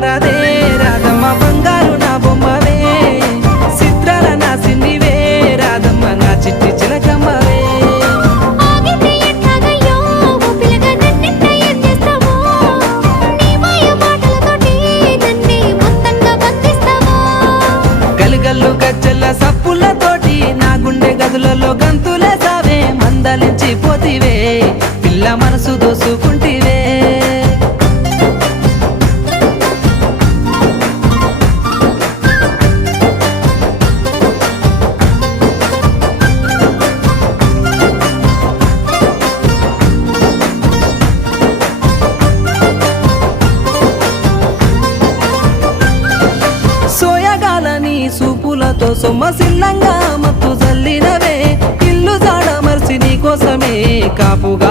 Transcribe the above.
మరదే రాధమ్మ బంగారు నా బొమ్మవే చిత్రాల నా సిన్నివే రాధమ్మ నా చిట్టి చిలకమ్మవే ఆగితే ఎట్లాగయ్యో ఓ పిల్లగా నన్నెంత ఏం చేస్తావో నీ మాయ మాటలతోటి నన్నే మొత్తంగా బంధిస్తావో గలుగల్లు గజ్జల సప్పులతోటి నా గుండె గదులలో గంతులే సావే మందలించి పోతివే పిల్ల మనసు దోసుకుంటివే సోయగాలని సూపులతో సొమ్మసిల్లంగా మత్తు జల్లినవే ఇల్లు జాడ మర్చి నీ కోసమే కాపుగా